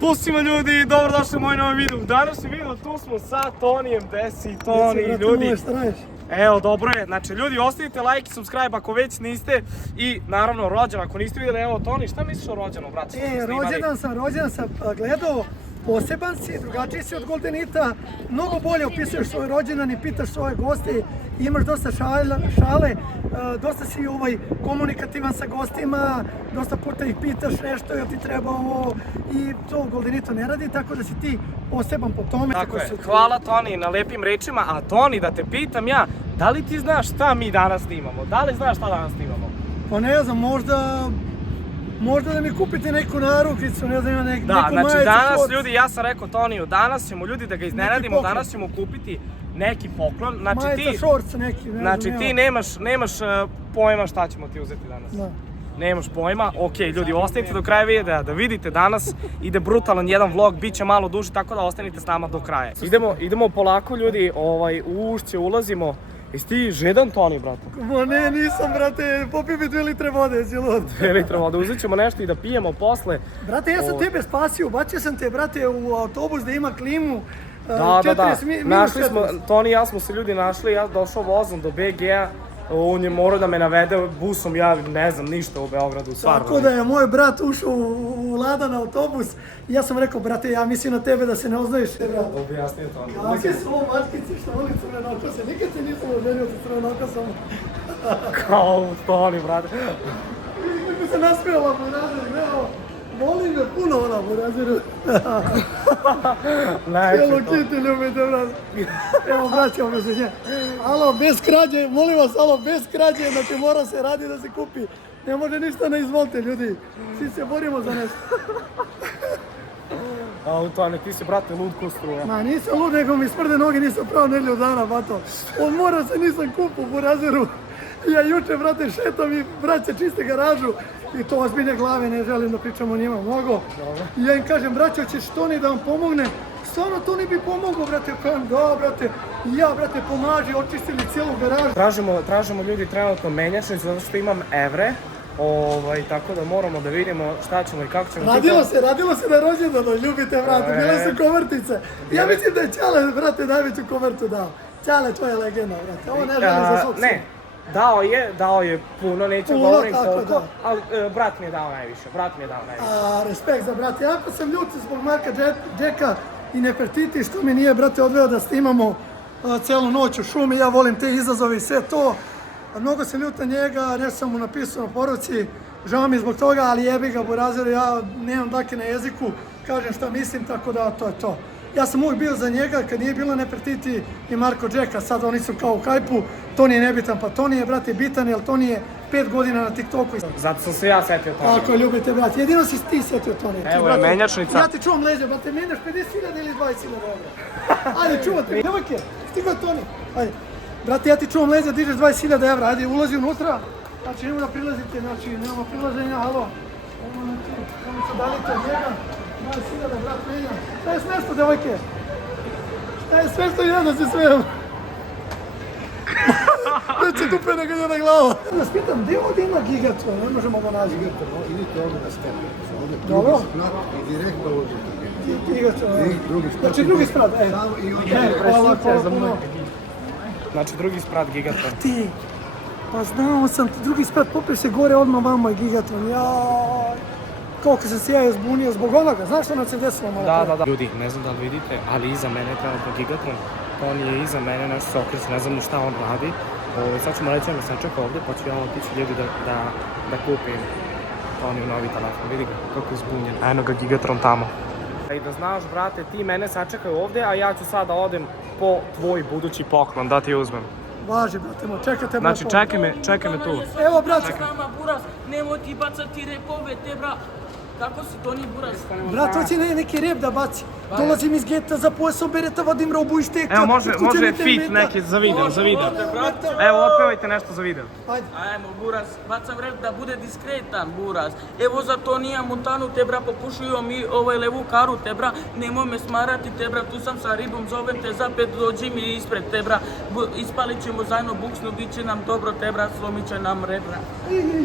Pustimo ljudi, dobrodošli u moj novi video. U današnjem videu tu smo sa Tonijem, gde si Toni, ljudi. Evo, dobro je, znači ljudi ostavite like i subscribe ako već niste i naravno rođen, ako niste vidjeli, evo Toni, šta misliš o rođenu, brate? Rođendan sam gledao, poseban si, drugačiji si od Goldenita, mnogo bolje opisuješ svoj rođendan i pitaš svoje goste, imaš dosta šale, dosta si komunikativan sa gostima, dosta puta ih pitaš nešto, jel ti treba ovo i to Goldenito ne radi, tako da si ti poseban po tome. Tako je, hvala Toni na lepim rečima, a Toni da te pitam ja, da li ti znaš šta mi danas snimamo? Da li znaš šta danas snimamo? Pa ne znam, možda da mi kupite neku narukvicu, ne znam, neku majicu. Da, znači danas ljudi, ja sam rekao Toniju, danas ćemo ljudi da ga iznenadimo, danas ćemo kupiti neki poklon. Majica, šorc neki, ne znam. Znači ti nemaš pojma šta ćemo ti uzeti danas. Nemaš pojma, okej ljudi, ostanite do kraja videa da vidite danas ide brutalan jedan vlog, bit će malo duži, tako da ostanite s nama do kraja. Idemo polako ljudi, u ušće ulazimo. Jesi ti žedan Toni, brate? Ma ne, nisam, brate, popij mi 2 litre vode, jesi lud? 2 litre vode, uzet ćemo nešto i da pijemo posle. Brate, ja sam tebe spasio, ubacio sam te, brate, u autobus da ima klimu. Da, našli smo, Toni i ja smo se ljudi našli, ja došao vozom do BG-a, on je morao da me navede busom, ja ne znam ništa u Beogradu, stvarno. Tako da je moj brat ušao u ladan autobus i ja sam rekao, brate, ja mislim na tebe da se ne oznajiš. Objasnio Toni. Kakve su ovo mačkice što voli crvenokose, nikad se nisam oženio sa crvenokosom. Kao Toni, brate. Vidi kako se nasmijala Burazer, evo. Voli me puno ona Burazeru. Cijelo kiti ljubite, brate. Evo, braće, objašnjenje. Alo, bez krađe, molim vas, alo, bez krađe, znači mora se radi da se kupi. Ne može ništa ne izvolite, ljudi. Svi se borimo za nešto. Toni, ti si, brate, lud ko struja. Ma, nisam lud, nego mi smrde noge, nisam pravo nedelju dana, bato. On mora se, nisam kupu u Burazeru. Ja juče, brate, šetam i braće čiste garažu. I to ozbiljne glave, ne želim da pričam o njima mnogo. I ja im kažem, braće, hoćeš Toni da vam pomogne? Stvarno Toni bi pomogao, brate, kažem, da, brate. I ja, brate, pomaži, očistili cijelu garažu. Tražimo ljudi trenutno menjačnicu, zato što imam evre. Tako da moramo da vidimo šta ćemo i kako ćemo. Radilo se na rođendanu, ljubite, brate, bile su kovertice. Ja mislim da je Ćale, brate, najveću kovertu dao. Ćale, to je legenda, brate, ovo ne želi za svog sina. Dao je puno, neću govorim koliko, ali brat mi je dao najviše, Respekt za brate, jako sam ljut zbog Marka Jacka i Nefertiti što mi nije, brate, odveo da snimamo celu noć u šumi, ja volim te izazove i sve to. Mnogo sam ljut na njega, nešto sam mu napisao na poruci, žao mi zbog toga, ali jebi ga Burazeru, ja nemam dlake na jeziku, kažem šta mislim, tako da to je to. Ja sam uvijek bio za njega kad nije bilo Nefertiti i Marko Jacka, sad oni su kao u hajpu, Toni je nebitan, pa Toni je, brate, bitan, jer Toni je 5 godina na TikToku. Zato sam se ja setio Toni. Tako, ljubite, brate, jedino si ti setio Toni. Evo je menjačnica. Ja ti čuvam leđa, brate, menjaš 50.000 ili 20.000 evra. Ajde, čuvate, devojke, stigao Toni, ajde. Brate, ja ti čuvam leđa, dižeš 20.000 evra, ajde, ulazi unutra, znači nemamo da prilazite, znači nemamo prilaženja, alo. Ono se dalite od njega. 20.000, brat, menjam. Šta je smjesto, devojke? Šta je smjesto, ja da se smijem? Neće dupe nego njena glava. Da vas pitam, gdje ovdje ima Gigatron? Ne možemo ovo naći. Idite ovdje na stepen. Dobro. Drugi sprat i direktno uđete. Gigatron. Znači drugi sprat, hvala puno. Znači drugi sprat Gigatron. Ti, pa znao sam ti, drugi sprat, popio se gore odmah vama i Gigatron. Jaj. Koliko sam se ja zbunio zbog onoga, znaš što nam se desilo malo pre? Da. Ljudi, ne znam da li vidite, ali iza mene je trenutno Gigatron. On je iza mene, naš Sokris, ne znam ni šta on radi. Sad ćemo reći da me sačeka ovdje, pa ću ja otići ljudi da kupim Toniju novi telefon. Vidi ga, kako je zbunjen. Eno ga Gigatron tamo. I da znaš, brate, ti mene sačekaj ovdje, a ja ću sad da odem po tvoj budući poklon, da ti uzmem. Važi, brate, čekate, znači čekaj me tu. Evo, brate. Buraz, nemoj ti bacati repove, te bra. Kako si Toni Buraz? Brat, hoće neki rep da baci. Dolazim iz geta, za pojasom bereta, vadim robu i šteka. Evo, može fit neki za video. Evo, otpevajte nešto za video. Ajmo, Buraz, bacam rep da bude diskretan, Buraz. Evo za Tonija Montanu, te bra, popušuju mi levu karu, te bra. Nemoj me smarati, te bra, tu sam sa ribom, zovem te zapet, dođi mi ispred, te bra. Ispalit ćemo zajedno buksnu, bit će nam dobro, te bra, slomit će nam rebra.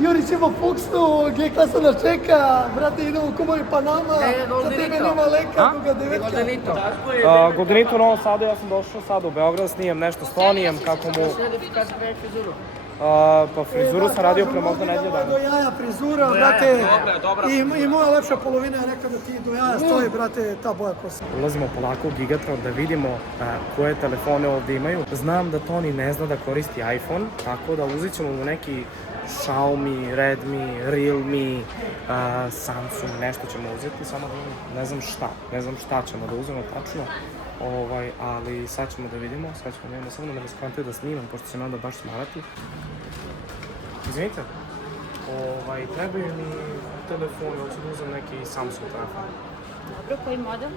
Juri ćemo buksnu, G-klasa nas čeka, brate, idemo u kumovi Panama, za tebe nema leka, koga devetka. Goldenito. Tako je. Goldenito u Novom Sadu, ja sam došao sad u Beograd, snijem nešto s Tonijem, kako mu... Kad pravi frizuru? Pa frizuru sam radio pre možda nedelju dana. Do jaja frizura, brate. dobra. I moja lepša polovina je rekla da ti do jaja stoji, brate, ta boja kosa. Ulazimo polako u Gigatron da vidimo koje telefone ovdje imaju. Znam da Toni ne zna da koristi iPhone, tako da uzet ćemo mu neki Xiaomi, Redmi, Realme, Samsung, nešto ćemo uzeti, samo da ne znam šta ćemo da uzmemo tačno. Ali sad ćemo da vidimo, samo da me raskantuje da snimam, pošto će me onda baš smarati. Izvinite, trebaju mi telefoni, hoću da uzem neki Samsung telefon. Dobro, koji model?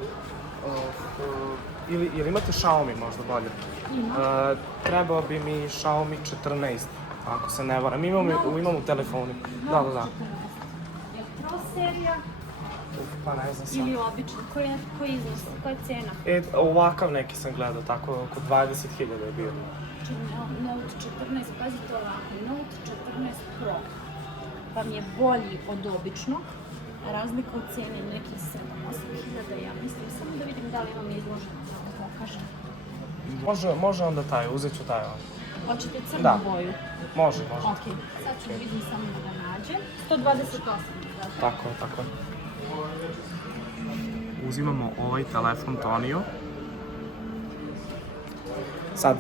Ili imate Xiaomi možda bolje? Ima. Trebao bi mi Xiaomi 14, ako se ne varam. Imam u telefonu. Da. Je Pro serija Pa ne znam sad. ili obično? Koji iznos? Koja je cena? Ovakav neki sam gledao, tako oko 20.000 je bio. Znači Note 14, pazite ovako, Note 14 Pro vam je bolji od običnog, razlika u ceni nekih 7-8 ja mislim, samo da vidim da li vam izloženo, da pokažem. Može onda taj, uzet ću taj on. Hoćete crnu Da. boju? Može. Ok, sad ću vidim samo da ga nađem. 128, da. Tako. Uzimamo ovaj telefon Toniju. Sad,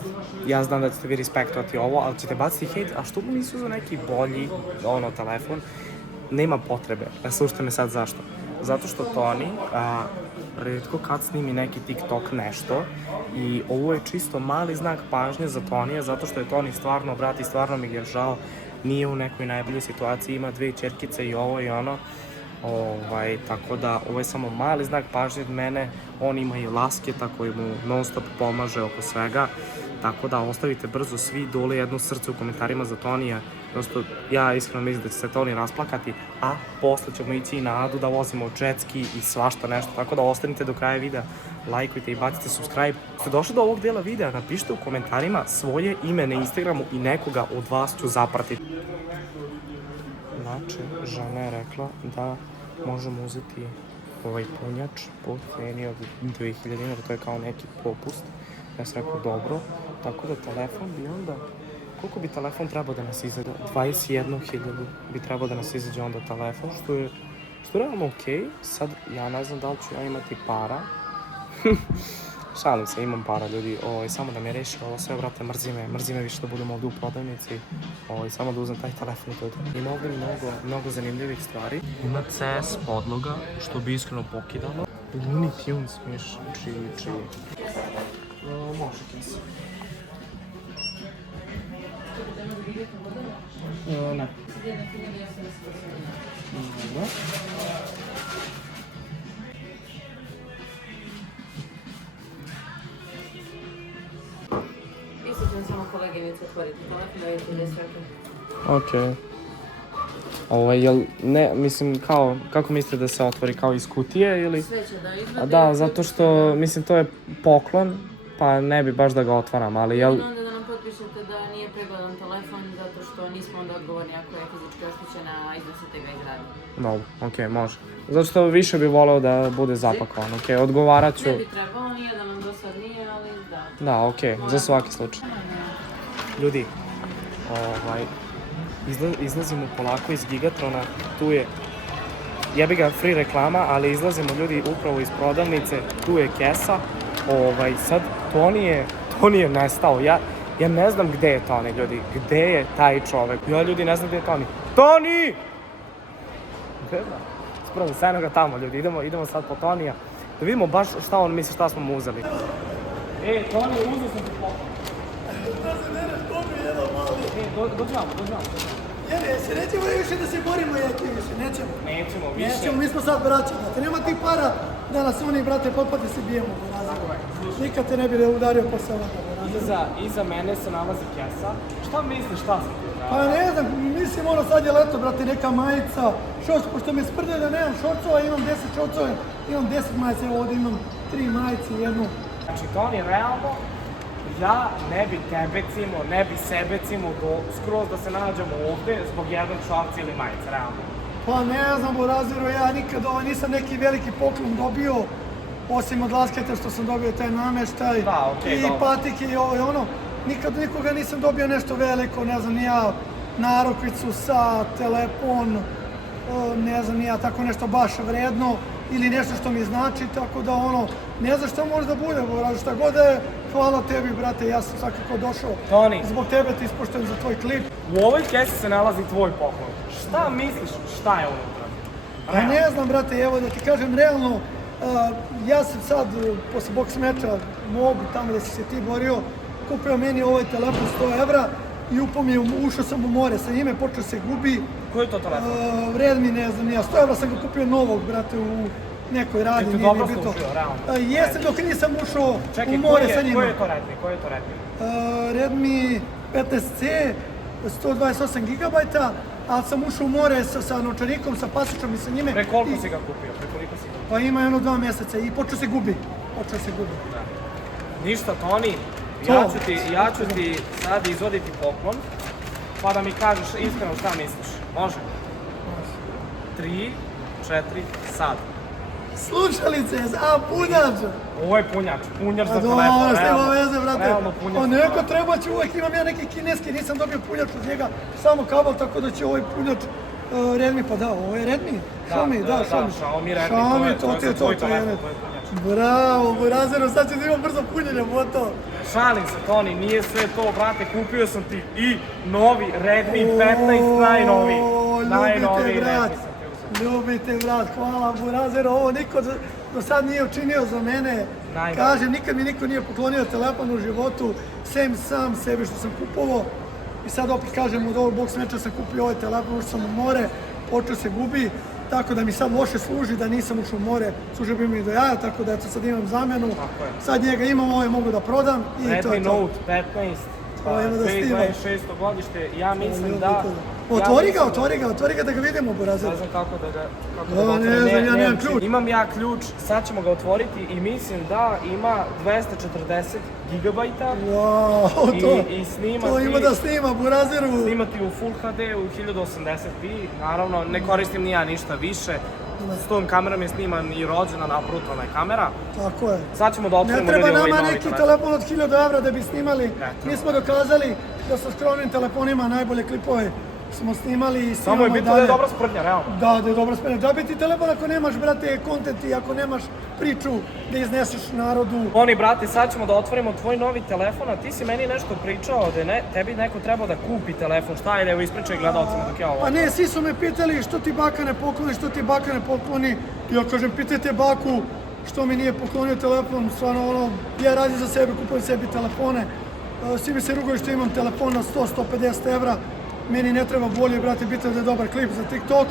ja znam da ćete vi respektovati ovo, ali ćete baciti hejt, a što mu nisi uzeo neki bolji telefon? Nema potrebe. Slušajte me sad zašto. Zato što Toni retko kad snimi neki TikTok nešto i ovo je čisto mali znak pažnje za Tonija, zato što je Toni stvarno, brati, stvarno mi je žao, nije u nekoj najboljoj situaciji, ima 2 ćerkice i ovo i ono. Tako da ovo je samo mali znak pažnje od mene, on ima i Lasketa koji mu non stop pomaže oko svega, tako da ostavite brzo svi dole jedno srce u komentarima za Tonija, prosto ja iskreno mislim da će se Toni rasplakati, a posle ćemo ići i na Adu da vozimo džetski i svašta nešto, tako da ostanite do kraja videa, lajkujte i bacite subscribe. Ako ste došli do ovog dela videa, napišite u komentarima svoje ime na Instagramu i nekoga od vas ću zapratiti. Znači, žena je rekla da možemo uzeti ovaj punjač po ceni od 2000 dinara, to je kao neki popust. Ja sam rekao dobro, tako da telefon bi onda, koliko bi telefon trebao da nas izađe? 21.000 bi trebao da nas izađe onda telefon, što je realno okej. Sad, ja ne znam da li ću ja imati para. Šalim se, imam para ljudi, samo da me reši ovo sve, brate, mrzi me više da budem ovdje u prodavnici, samo da uzem taj telefon i to je to. Ima ovdje mnogo zanimljivih stvari. Ima CS podloga, što bi iskreno pokidalo. Looney Tunes, miš, čiji. Može kes. Ne. Dobro. Samo koleginice otvoriti telefon da vidite gdje sve Okej. Ovo je, jel, ne, mislim, kako mislite da se otvori, kao iz kutije ili? Sve će da izvade. Da, zato što, mislim, to je poklon, pa ne bi baš da ga otvaram, ali jel... Onda da nam potpišete da nije pregledan telefon, zato što nismo onda odgovorni ako je fizički oštećena, a iznosite ga iz rada. Dobro, okej, može. Zato što više bi voleo da bude zapakovan, okej, odgovarat ću... Ne bi trebalo, nije da nam do sad nije, ali da. Da, okej, za svaki slučaj. Ljudi, izlazimo polako iz Gigatrona, tu je, jebi ga, free reklama, ali izlazimo ljudi upravo iz prodavnice, tu je kesa, sad Toni je nestao, ja ne znam gde je Toni, ljudi, gde je taj čovek, ja ljudi ne znam gde je Toni, Toni! Spravo, sajno ga tamo ljudi, idemo sad po Tonija, da vidimo baš šta on misli, šta smo mu uzeli. Toni, uzeo sam ti poklon. Dođi vam. Se nećemo više da se borimo više, nećemo. Nećemo više. Nećemo, mi smo sad braća, brate. Nema ti para da nas oni, brate, potpati se bijemo, brate. Nikad te ne bi udario posle ovoga, brate. Iza mene se nalazi kesa. Šta misliš, šta sam ti? Pa ne znam, mislim sad je leto, brate, neka majica, šorc, pošto me sprde da nemam šorcova, imam 10 šorcova, imam 10 majica, evo ovdje imam 3 majice i jednu. Znači, Toni, realno, ja ne bi tebe cimo, ne bi sebe cimo skroz da se nađemo ovdje zbog jednog šorca ili majice, realno. Pa ne znam, Burazeru, ja nikad nisam neki veliki poklon dobio, osim od Lasketa što sam dobio taj nameštaj Da, okej, i dobro. patike i ovo i ono. Nikad nikoga nisam dobio nešto veliko, ne znam, ni ja narukvicu, sat, telefon, ne znam, ni ja tako nešto baš vredno ili nešto što mi znači, tako da ono, ne znam šta može da bude, Burazer, šta god da je, hvala tebi, brate, ja sam svakako došao. Toni. Zbog tebe ti ispoštujem za tvoj klip. U ovoj kesi se nalazi tvoj poklon. Šta misliš šta je unutra? Pa ne znam, brate, evo da ti kažem realno, ja sam sad, posle boks meča, mogu tamo da si se ti borio, kupio meni ovaj telefon 100 evra i ušao sam u more sa njime, počeo se gubi. Koji je to telefon? Redmi, ne znam, ja 100 evra sam ga kupio novog, brate, u nekoj radi, Jesi nije dobro ni bitno. služio, realno? Jeste dok nisam ušao Čekaj, u more sa njima. koji je to Redmi? Koji je to Redmi? Redmi 15C, 128 GB, ali sam ušao u more sa novčanikom, sa pasošom i sa njime. Pre koliko si ga kupio? Pre koliko si ga kupio? Pa ima jedno 2 mjeseca i počeo se gubi. Ništa, Toni, To. ja ću ti sad izvoditi poklon, pa da mi kažeš iskreno šta misliš. Može? 3, 4, sad. Slušalice, punjač! Ovo je punjač za A telefon, dobro, šta ima realno. veze, brate? Realno punjač Pa za neko telefon. treba će, uvijek imam ja neki kineski, nisam dobio punjač od njega, samo kabel, tako da će ovaj punjač Redmi, pa da, ovo je Redmi, Xiaomi, da, Xiaomi. Xiaomi Redmi, Xiaomi, to je za tvoj telefon, to je punjač. Bravo, Burazeru, sad ću da imam brzo punjenje, boto. Šalim se, Toni, nije sve to, brate, kupio sam ti i novi Redmi 15 najnoviji. Ljubite, brat, ljubite, brat, hvala, Burazeru, ovo niko do sad nije učinio za mene. Najbolje. Kažem, nikad mi niko nije poklonio telefon u životu, sem sam sebi što sam kupovao. I sad opet kažem, od ovog boks meča sam kupio ovaj telefon, ušao sam u more, počeo se gubi, tako da mi sad loše služi da nisam ušao u more, služio bi mi do jaja, tako da eto sad imam zamjenu. Tako je. Sad njega imam, ovaj mogu da prodam i to Redmi je to. Note 15, Ovo ima da snima. 2026. godište, ja mislim da... Otvori ga da ga vidimo, Burazer. Ne znam kako da ga Da, otvorim. ne znam, ja nemam ključ. Imam ja ključ, sad ćemo ga otvoriti i mislim da ima 240 gigabajta. Wow, I snima to ti- ima da snima, Burazeru. Snimati u Full HD u 1080p, naravno ne koristim ni ja ništa više. S tom kamerom je sniman i rođendan, a brutalna je kamera. Tako je. Sad ćemo da Ne otvorimo treba ljudi ovaj nama novi neki telefon. telefon od 1000 evra da bi snimali. Eto. Mi smo dokazali da sa skromnim telefonima najbolje klipove smo snimali i Samo je snimamo i bitno da je dalje. dobra sprdnja, realno. Da je dobro spremno. Da bi ti telefon ako nemaš, brate, kontent i ako nemaš priču da izneseš narodu. Oni, brate, sad ćemo da otvorimo tvoj novi telefon, a ti si meni nešto pričao da je tebi neko trebao da kupi telefon. Šta je da evo ispričaj gledalcima dok ja ovo... Pa ne, svi su me pitali što ti baka ne pokloni, što ti baka ne pokloni. Ja kažem, pitajte baku što mi nije poklonio telefon, stvarno ono, ja radim za sebe, kupujem sebi telefone. Svi mi se rugaju što imam telefon na 100-150 evra. Meni ne treba bolje, brate, bitno da je dobar klip za TikTok.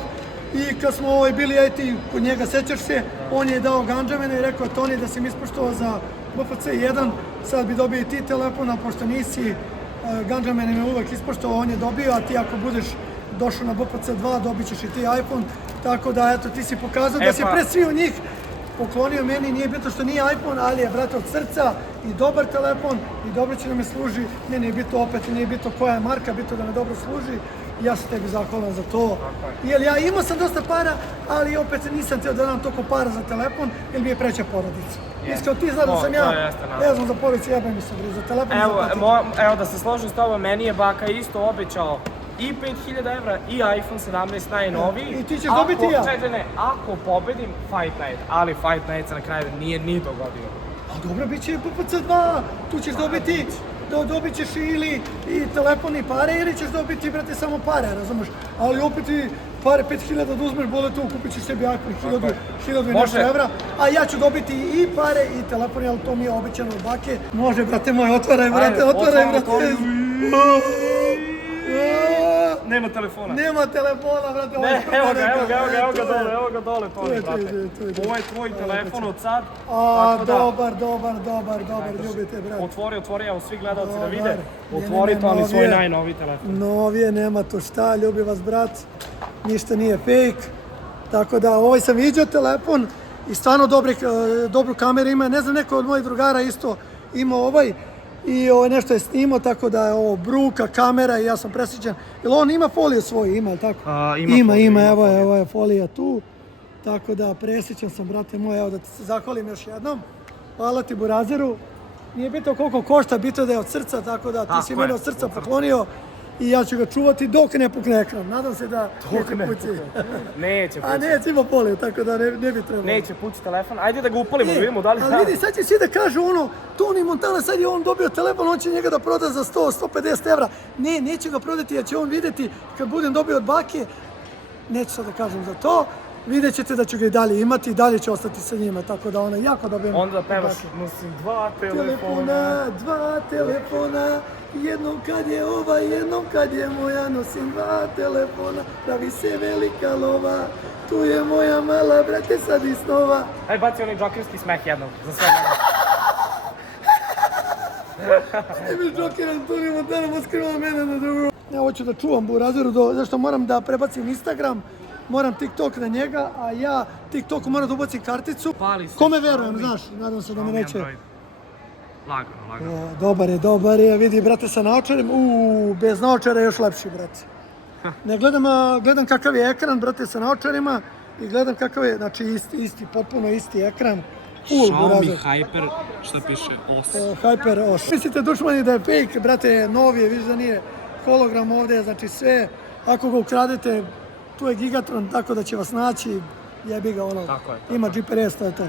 I kad smo bili ja i ti kod njega, sećaš se, on je dao ganđamene i rekao, Toni, da si mi ispoštovao za BFC 1, sad bi dobio i ti telefon, a pošto nisi, ganđamene me uvek ispoštovao, on je dobio, a ti ako budeš došao na BFC 2, dobit ćeš i ti iPhone. Tako da, eto, ti si pokazao da si pre svih njih poklonio meni, nije bitno što nije iPhone, ali je, brate, od srca i dobar telefon i dobro će da me služi. Meni je bitno opet, nije bitno koja je marka, bitno da me dobro služi. Ja sam tebi zahvalan za to. Jer ja imao sam dosta para, ali opet nisam htio da dam toliko para za telefon, jer mi je preća porodica. Iskreno, ti znaš da sam ja, ne znam za porodicu, jebem mi se, za telefon. Evo da se složim s tobom, meni je baka isto obećao i 5000 evra i iPhone 17 najnoviji. I ti ćeš dobiti ja. Čekaj, ako pobedim Fight Night, ali Fight Night se na kraju nije ni dogodio. A dobro, bit će BFC 2, tu ćeš dobiti, dobit ćeš ili i telefon i pare, ili ćeš dobiti, brate, samo pare, razumeš? Ali opet i pare 5000 da uzmeš, bole tu, kupit ćeš sebi iPhone 1000 i nešto evra, a ja ću dobiti i pare i telefon, ali to mi je obećano od bake. Može, brate moj, otvaraj, brate, otvaraj, brate. Nema telefona. Nema telefona, brate, ovo je Evo ga dole, Toni, brate. Ovo je tvoj telefon od sad. Dobar, ljubite, brate. Otvori, evo svi gledalci da vide. Otvori to, ali svoj najnoviji telefon. Novije, nema to šta, ljubi vas, brat. Ništa nije fake. Tako da, ovaj sam viđao telefon i stvarno dobru kameru ima. Ne znam, neko od mojih drugara isto ima ovaj. i nešto je snimao, tako da je ovo bruka, kamera i ja sam presrećan. Jel on ima foliju svoju, ima li tako? Ima, evo je folija tu. Tako da presrećan sam, brate moj, evo da ti se zahvalim još jednom. Hvala ti Burazeru. Nije bitno koliko košta, bitno da je od srca, tako da ti si mene od srca poklonio. I ja ću ga čuvati dok ne pukne ekran. Nadam se da neće pući. Neće pući. A neće ima polio, tako da ne bi trebalo. Neće pući telefon. Ajde da ga upalimo, da vidimo da li... Ali vidi, sad će svi da kažu ono, Tony Montana, sad je on dobio telefon, on će njega da proda za 100-150 evra. Ne, neće ga prodati, jer će on vidjeti kad budem dobio od bake. Neću sad da kažem za to. Vidjet ćete da ću ga i dalje imati i dalje ću ostati sa njima, tako da ona jako dobijem. Onda pevaš, nosim 2 telefona. 2 telefona, jednom kad je ova, jednom kad je moja, nosim 2 telefona, pravi se velika lova, tu je moja mala, brate, sad i snova. Aj, baci onaj džokerski smeh jednom, za sve Ne bi džokiran, Tony Montana poskriva mene na drugu. Ja hoću da čuvam Burazeru, zašto moram da prebacim Instagram, moram TikTok na njega, a ja TikToku moram da ubacim karticu. Kome verujem, znaš, nadam se da me neće... Lagano. Dobar je, vidi, brate, sa naočarem, bez naočara je još lepši, brate. Ne gledam kakav je ekran, brate, sa naočarima i gledam kakav je, znači isti, potpuno isti ekran. Xiaomi Hyper, šta piše, OS. Hyper OS. Mislite, dušmani, da je fake, brate, novi je, viš da nije hologram ovdje, znači sve, ako ga ukradete, tu je Gigatron, tako da će vas naći, jebi ga ono, ima GPS, to je to.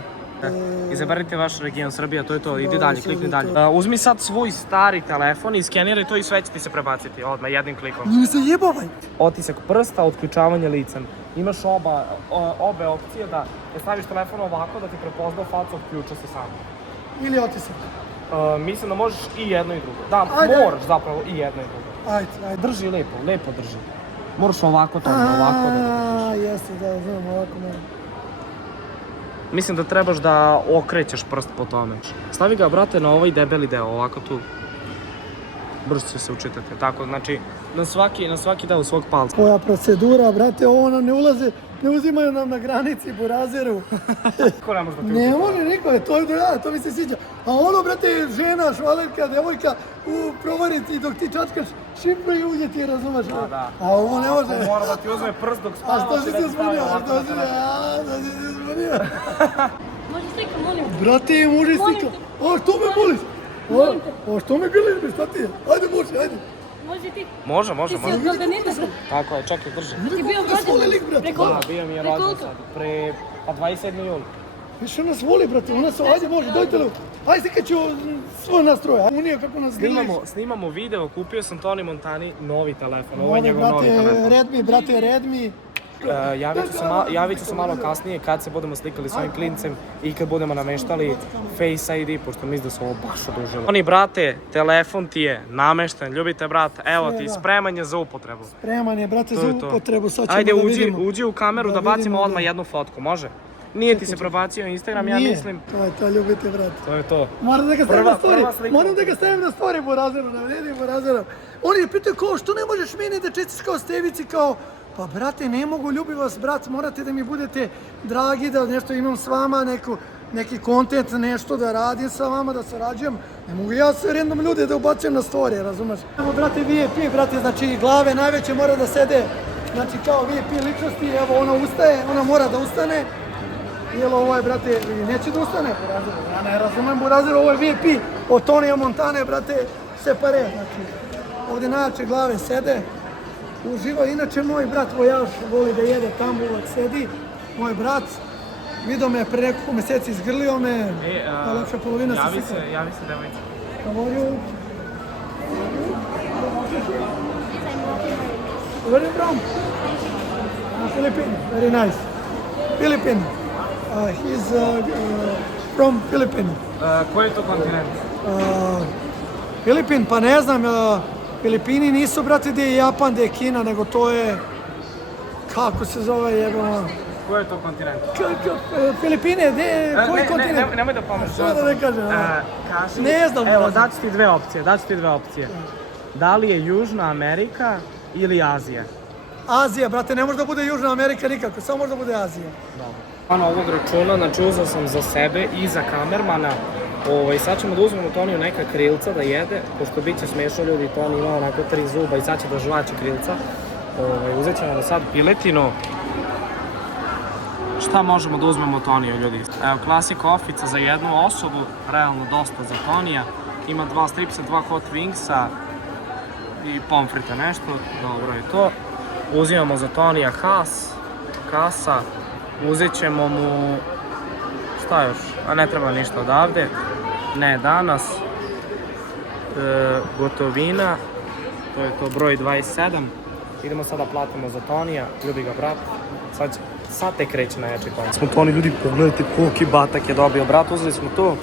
Izaberite vaš region Srbija, to je to, idi dalje, klikni dalje. Uzmi sad svoj stari telefon i skeniraj to i sve će ti se prebaciti, odmah jednim klikom. Nije se jebovaj! Otisak prsta, otključavanje licem. Imaš obe opcije da staviš telefon ovako, da ti prepozna facu, otključa se sam. Ili otisak? Mislim da možeš i jedno i drugo. Da, moraš zapravo i jedno i drugo. Ajde. Drži lepo drži. Moraš ovako to, ovako da držiš. Jeste, da, znam, ovako moram. Mislim da trebaš da okrećeš prst po tome. Stavi ga, brate, na ovaj debeli deo, ovako tu. Brzo će se učitati. Tako, znači, na svaki deo svog palca. Koja procedura, brate, ovo nam ne ulaze, ne uzimaju nam na granici Burazeru. Niko ne može da te Ne može niko, to mi se sviđa. A ono, brate, žena, švalerka, devojka, u provarici dok ti čačkaš šifru i uđe ti, razumeš? Da. A ovo ne može. Mora da ti uzme prst dok spavaš. A što si se zbunio? Može slika, molim. Brate, može slika. A što me boliš? A što me bili, šta ti je? Ajde, može, ajde. Može ti. Može. Ti si od Balkanita? Tako je, čekaj, drži. Ti bio rođen? Preko? Da, bio mi je rođen sad. Pre 27. juli. Više nas voli, brate, ajde, može, dojte li. Ajde, kad ću svoj nastroje. Unije kako nas grliš. Snimamo video, kupio sam Tony Montani novi telefon. Ovo je njegov novi telefon. Brate, Redmi. Javit ću se malo kasnije kad se budemo slikali s ovim klincem i kad budemo nameštali Face ID, pošto mislim da su ovo baš odužili. Oni, brate, telefon ti je namešten, ljubite, brate, evo ti, spreman je za upotrebu. Spreman je, brate, za upotrebu, sad ćemo Ajde, da vidimo. uđi u kameru da bacimo odmah jednu fotku, može? Nije ti se prebacio Instagram, ja mislim. Nije, to ljubite, brate. To je to. Moram da ga stavim na story, Burazeru, da vidim Burazeru. Oni je pitaju kao, što ne možeš meni da čestiš kao Stevici, kao, pa brate, ne mogu, ljubi vas, brat, morate da mi budete dragi, da nešto imam s vama, neki kontent, nešto da radim sa vama, da sarađujem. Ne mogu ja sve random ljude da ubacujem na story, razumeš? Evo, brate, VIP, brate, znači glave najveće mora da sede, znači kao VIP ličnosti, evo, ona ustaje, ona mora da ustane. Jel ovo je, brate, neće da ustane, Burazeru, ja ne razumem Burazeru, ovo je VIP od Tonija Montane, brate, separe, znači, ovdje najjače glave sede, uživa, inače moj brat Vojaš voli da jede tamo, uvek sedi, moj brat, vidio me pre nekoliko meseci, izgrlio me, ta lepša polovina se sika. Javi se, devojca. How Where are you from? Philippines, very nice. Philippines. He's from Philippines. Koji je to kontinent? Filipin, pa ne znam, Filipini nisu, brate, gdje je Japan, gdje je Kina, nego to je, kako se zove, jebama. Koji je to kontinent? Filipine, koji kontinent? Nemoj da pomeš. Što da ne kažem? Kaži, ne znam. Evo, daću ti dve opcije. Da li je Južna Amerika ili Azija? Azija, brate, ne može da bude Južna Amerika nikako, samo može da bude Azija. Dobro. Ovog računa, znači uzeo sam za sebe i za kamermana Sad ćemo da uzmemo Toniju neka krilca da jede, pošto bit će smešno ljudi, Toni ima onako 3 zuba i sad će da žvači krilca. Uzet ćemo da sad piletinu. Šta možemo da uzmemo Toniju ljudi? Evo, klasik ofica za jednu osobu, realno dosta za Tonija. Ima 2 stripsa, 2 hot wingsa i pomfrita nešto, dobro je to. Uzimamo za Tonija kasa, uzet ćemo mu, šta još, a ne treba ništa odavde, ne danas, gotovina, to je to broj 27, idemo sada platimo za Tonija, ljubi ga brat, sad te kreće najjači konac. Smo Toni ljudi, pogledajte koliki batak je dobio, brat, uzeli smo to,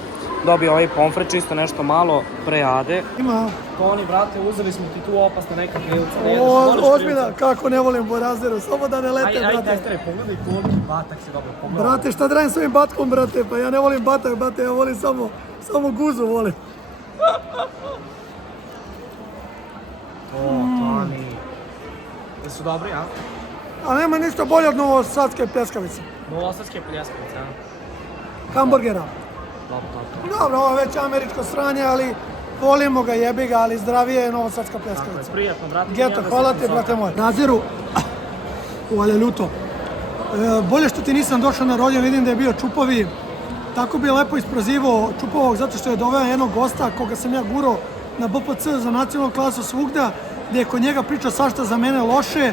dobio ovaj pomfret, čisto nešto malo prejade. Ima. Toni, brate, uzeli smo ti tu opasne neka krilca, ne jedeš, Ozbiljno, kako ne volim Borazeru, samo da ne lete, brate. Ajde, testere, pogledaj koliki batak si dobio, pogledaj. Brate, šta da radim s ovim batkom, brate, pa ja ne volim batak, brate, ja volim samo guzu, volim. Toni. Jesu dobri, a? A nema ništa bolje od novosadske pljeskavice. Novosadske pljeskavice, a? Hamburgera. Dobro. Dobro, ovo je već američko sranje, ali volimo ga, jebi ga, ali zdravije je novosadska pljeskavica. Tako je, prijatno, brate. Geto, hvala ti, brate moj. Naziru, u Aljeluto. Bolje što ti nisam došao na rođen, vidim da je bio Čupovi. Tako bi je lepo isprozivao Čupovog zato što je doveo jednog gosta koga sam ja gurao na BPC za nacionalnu klasu svugda, gdje je kod njega pričao svašta za mene loše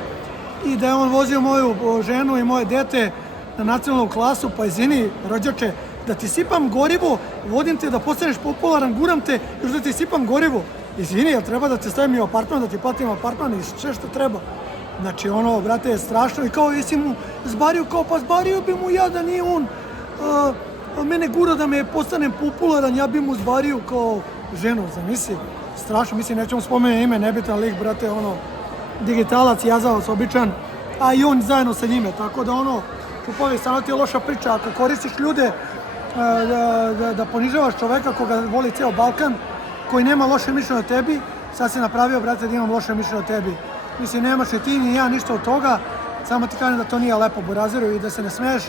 i da je on vozio moju ženu i moje dete na nacionalnu klasu, pa izvini, rođače, da ti sipam gorivo, vodim te da postaneš popularan, guram te, još da ti sipam gorivo. Izvini, jel treba da te stavim i u apartman, da ti platim apartman i sve što treba. Znači, ono, brate, je strašno i kao, jesi mu zbario, kao, pa zbario bi mu ja da nije on mene gura da me postanem popularan, ja bi mu zbario kao ženu, zamisli. Strašno, mislim, nećemo spomenuti ime, nebitan lik, brate, ono, digitalac, jazavac, običan, a i on zajedno sa njime, tako da ono, Čupovi, stvarno ti je loša priča, ako koristiš ljude da ponižavaš čoveka koga voli ceo Balkan, koji nema loše mišljenje o tebi, sad si napravio, brate, da imam loše mišljenje o tebi. Mislim, nemaš ni ti ni ja ništa od toga, samo ti kažem da to nije lepo Borazeru i da se ne smeješ,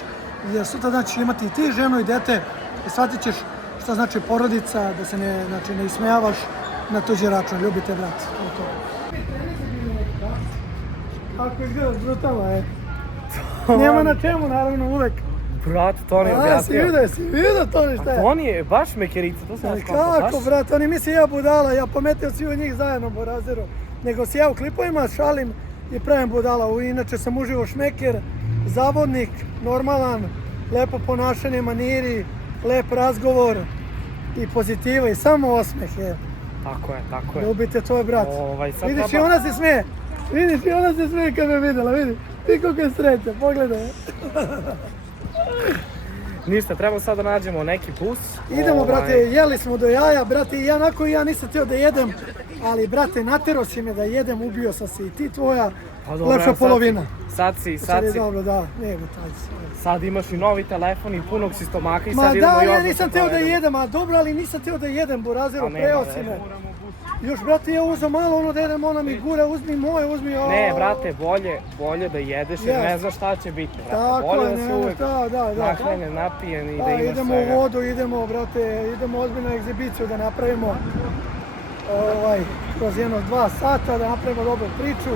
jer sutra znači imati i ti ženu i dete i shvatit ćeš šta znači porodica, da se ne ismejavaš na tuđi račun, ljubite, brate. Kako izgledaš, brutalno je. Nema na čemu, naravno, uvek. Brat, Toni je objasnio. Si vidio Toni šta je? Toni je baš mekerica, to sam Kako, brate, oni misli ja budala, ja pametio svi od njih zajedno, Borazeru. Nego si ja u klipovima šalim i pravim budala. Inače sam uživo šmeker, zavodnik, normalan, lepo ponašanje, maniri, lep razgovor i pozitiva i samo osmeh je. Tako je. Ljubite tvoj brat. Vidiš i ona se smije. Vidiš i ona se smije kad me vidjela, vidi. Ti koliko je sreća, pogledaj. Ništa, treba sad da nađemo neki bus. Idemo, brate, jeli smo do jaja, brate, i ja nisam htio da jedem, ali, brate, natero si me da jedem, ubio sam se i ti tvoja lepša polovina. Sad si. Dobro, da, nego taj si. Sad imaš i novi telefon i punog si stomaka i sad Ma idemo da, još ja nisam htio da jedem, a dobro, ali nisam htio da jedem, Borazeru, preo si me. Još, brate, ja uzam malo ono da jedem, ona mi gura, uzmi moje, uzmi ovo. Ne, brate, bolje da jedeš jer ne znaš šta će biti, brate. Tako je, da. Nahranjen, napijen i da imaš svega. Idemo u vodu, idemo, brate, idemo ozbiljnu egzibiciju da napravimo kroz jedno 2 sata, da napravimo dobru priču.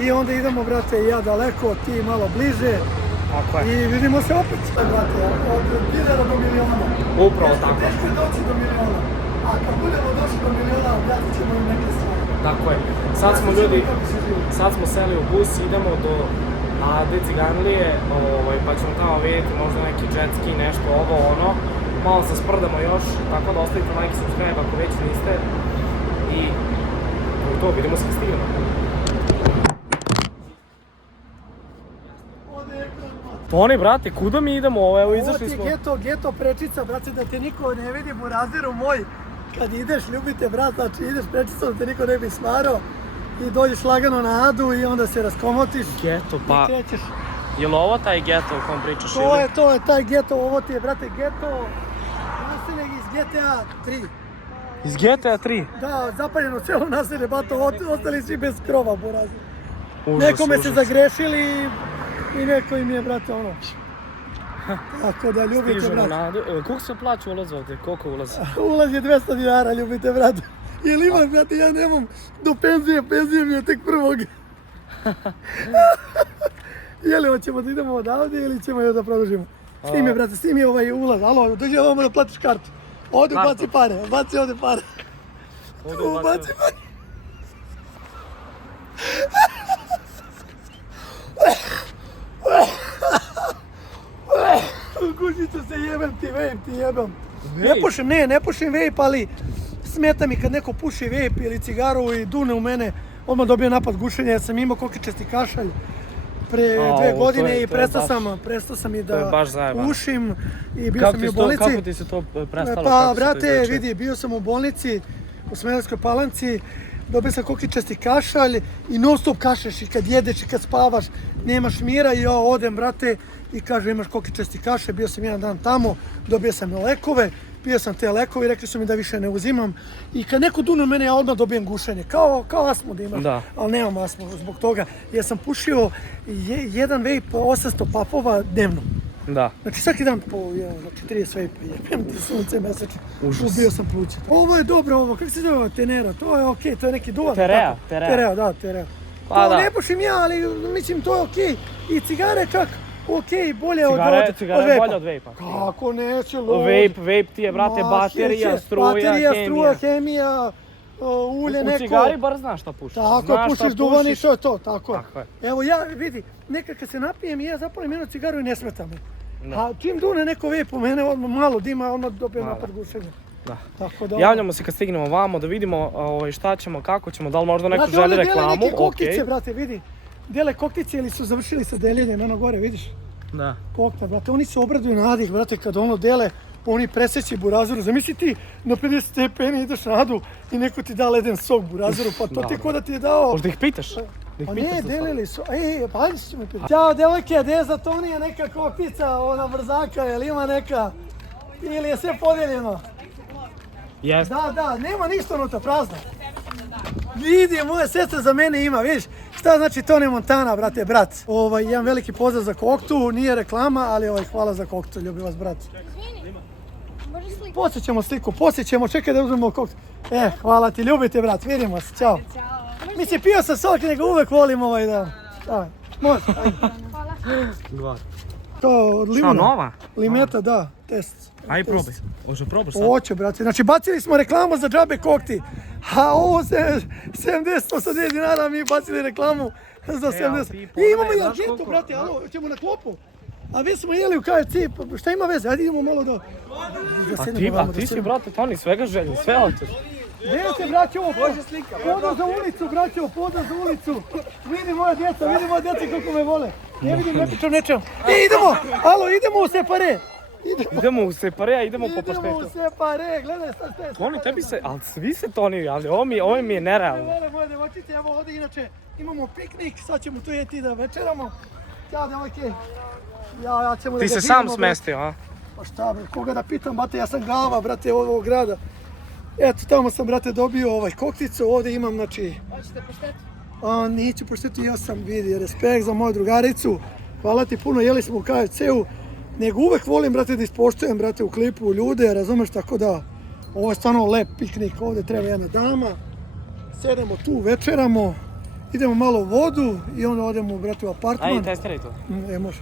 I onda idemo, brate, ja daleko, ti malo bliže. Tako je. I vidimo se opet, brate, od 1000 do miliona. Upravo tako. Teško je doći do miliona. A kad budemo došli do miliona, vratit ćemo i neke stvari. Tako je. Sad smo seli u bus, idemo do Ade Ciganlije, pa ćemo tamo vidjeti možda neki jet ski, nešto ovo, ono. Malo se sprdamo još, tako da ostavite like, subscribe ako već niste. I to, vidimo se kad stignemo. Toni, brate, kuda mi idemo? Evo, izašli smo. Ovo ti geto prečica, brate, da te niko ne vidi, Borazeru moj. Kad ideš, ljubite, brat, znači ideš prečicom da te niko ne bi smarao i dođeš lagano na Adu i onda se raskomotiš. Geto, pa... Je li ovo taj geto o kom pričaš ili? To je taj geto, ovo ti je, brate, geto naselje iz GTA 3. Iz GTA 3? Da, zapaljeno cijelo naselje, bato, ostali svi bez krova, Borazeru. Užas. Nekome se zagrešili i neko im je, brate, ono... Tako da ljubite, Stižemo brate. koliko se plaća ulaz ovdje? Koliko ulaz? Ulaz je 200 dinara, ljubite, brate. Jel imaš, brate, ja nemam do penzije mi je tek prvog. Jeli, hoćemo da idemo odavde ili ćemo još da produžimo? Snimi, brate, snimi ovaj ulaz. Alo, dođi ovamo da platiš kartu. Ovdje baci pare, baci ovdje pare. Baci pare. Kužiću se, jebem ti, vape ti jebem. Ne pušim vape, ali smeta mi kad neko puši vape ili cigaru i dune u mene, odmah dobije napad gušenja, jer sam imao kokičasti kašalj pre 2 godine i prestao sam i da pušim i bio sam i u bolnici. Kako ti se to prestalo? Pa, brate, vidi, bio sam u bolnici u Smederevskoj Palanci, dobio sam kokičasti kašalj i non stop kašlješ i kad jedeš i kad spavaš, nemaš mira i ja odem, brate, i kaže imaš kokičasti kašalj, bio sam jedan dan tamo, dobio sam lekove, pio sam te lekove i rekli su mi da više ne uzimam i kad neko dune u mene ja odmah dobijem gušenje, kao astmu da imaš, ali nemam astmu zbog toga jer sam pušio jedan vape 800 papova dnevno. Da. Znači svaki dan po 30 vape, jebem ti sunce mesečno, ubio sam pluća. Ovo je dobro, ovo, kako se zove Tenera, to je okej, to je neki duvan. Terea. Terea. To ne pušim ja, ali mislim to je okej. I cigare čak okej, bolje od vape. Cigare je bolje od vape-a. Kako neće, lud. Vape ti je, brate, baterija, struja, hemija, ulje neko. U cigari bar znaš šta pušiš. Tako, pušiš duvan i to je to, tako. Evo ja, vidi, nekad kad se napijem i ja zapalim jednu cigaru i ne smeta me. A čim dune neko vape u mene, odmah malo dima, odmah dobijem napad gušenja. Da. Javljamo se kad stignemo vamo da vidimo šta ćemo, kako ćemo, da li možda neko želi reklamu. Brate, neke koktice, brate, vidi. Dele koktice ili su završili sa deljenjem, ono gore, vidiš? Da. Kokta, brate, oni se obraduju na nadih, brate, kad ono dele, oni preseći burazeru. Zamisli ti na 50 stepeni ideš na nadu i neko ti da leden sok burazeru, pa to ti ko da ti je dao... Možda ih pitaš? Pa ne, delili su, pa ajde ću me pitati. Ćao, devojke, gdje je za Tonija neka koktica, ona brzaka, jel ima neka? Ili je sve podijeljeno? Jeste. Da, nema ništa unutra, prazno. Vidi, moja sestra za mene ima, vidiš? Šta znači Tony Montana, brate, brat? Jedan veliki pozdrav za koktu, nije reklama, ali hvala za koktu, ljubim vas, brat. Poslije ćemo sliku, čekaj da uzmemo koktu. Hvala ti, ljubite, brat, vidimo se, čao. Mislim, pio sam sok, nego uvek volim da. Može, ajde. Hvala. To od limuna. Šta, nova? Limeta, da, test. Ajde, probaj. Hoće probaš sad? Hoće, brate. Znači, bacili smo reklamu za džabe kokti. A ovo 70-80 dinara mi bacili reklamu za 70. I imamo i agentu, brate, alo, ćemo na klopu. A vi smo jeli u KFC, šta ima veze? Ajde idemo malo da... A ti si, brate, Toni, svega želji, sve hoćeš. Gdje se, braćo, poda za ulicu, braćo, poda za ulicu. Vidi moja djeca kako me vole. Ne vidim, ne pričam nečem. Idemo u separe. Idemo u separe, a idemo po paštetu. Idemo u separe, gledaj sad ste. Toni, tebi se, ali svi se Toni javljaju, ovo mi je nerealno. Vole moje devojčice, evo ovdje inače imamo piknik, sad ćemo tu jeti da večeramo. Ćao devojke. Ja ćemo da ti se sam smestio, a? Pa šta, koga da pitam, brate, ja sam glava, brate, ovog grada. Eto, tamo sam, brate, dobio kokticu, ovdje imam, znači... Hoćete paštetu? Neću paštetu, ja sam, vidi, respekt za moju drugaricu. Hvala ti puno, jeli smo u KFC-u. Nego uvek volim, brate, da ispoštujem, brate, u klipu ljude, razumeš, tako da... Ovo je stvarno lep piknik, ovdje treba jedna dama. Sedemo tu, večeramo, idemo malo u vodu i onda odemo, brate, u apartman. Ajde, testiraj to. Može.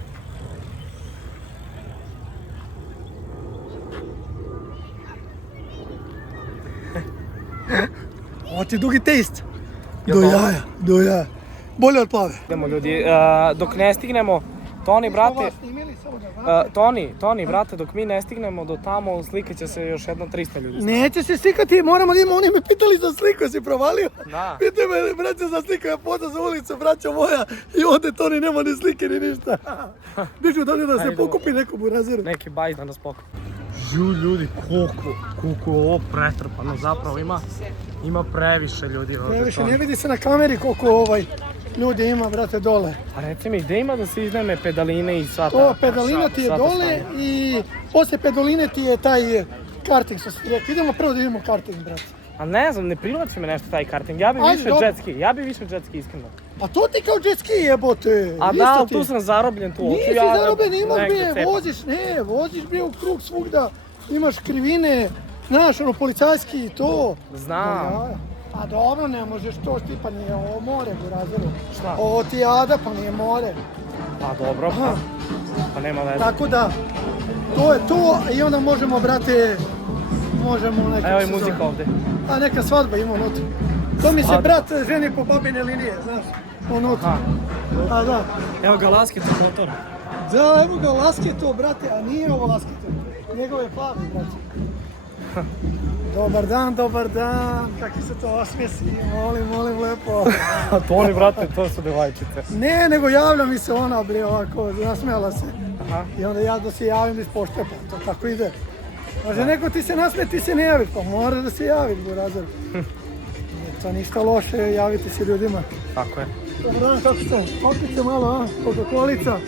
Ovo ti dugi taste. Do jaja. Bolje od plave. Idemo ljudi, dok ne stignemo, Toni, brate, dok mi ne stignemo do tamo, slikat će se još jedno 300 ljudi. Neće se slikati, moramo da imamo, oni me pitali za sliku, si provalio? Da. Pitaju me, braće, za sliku, ja poda za ulicu, braćo moja, i ovdje Toni nema ni slike ni ništa. Biću da se pokupi neku burazeru. Neki baj da nas pokupi. Ljudi, koliko ovo pretrpano, zapravo ima previše ljudi ovdje. Previše, ne vidi se na kameri koliko ljudi ima, brate, dole. A reci mi, gdje ima da se iznajme pedaline i sva ta... To, pedalina ti je dole i poslije pedaline ti je taj karting, što si rekao. Idemo prvo da vidimo karting, brate. A ne znam, ne privlači me nešto taj karting. Ja bi Ajde, više dobro. jet ski. Ja bi više jet ski, iskreno. A to ti kao jet ski jebote. A isto da, ali ti. tu sam zarobljen tu. Nisi ja zarobljen, imaš negde bre, cepam. voziš bre u krug svugda, imaš krivine, znaš, ono, policajski i to. Znam. Da. A dobro, ne možeš to, tipa nije ovo more, burazeru. Šta? Ovo ti je Ada, pa nije more. Pa dobro, pa nema veze. Tako da, to je to i onda možemo, brate, možemo neka... Evo i muzika ovde. A neka svadba ima unutra. To mi se Svadba. brat ženi po babine linije, znaš, unutra. Aha. A da. Evo ga lasket u motoru. Da, evo ga Lasketo, brate, a nije ovo Lasketo. Njegov je plavi, brate. Dobar dan, kakvi se to osmijesi, molim lepo. A to oni, brate, to su devojčice. Ne, nego javlja mi se ona, bre, ovako, nasmijala se. Aha. I onda ja da se javim iz pošte, pa to tako ide. Kaže, neko ti se nasmije, ti se ne javiš, pa mora da se javiš, burazer. Nije to ništa loše, javiti se ljudima. Tako je. Dobar dan, kako ste? Opice malo, a? Coca-Colica.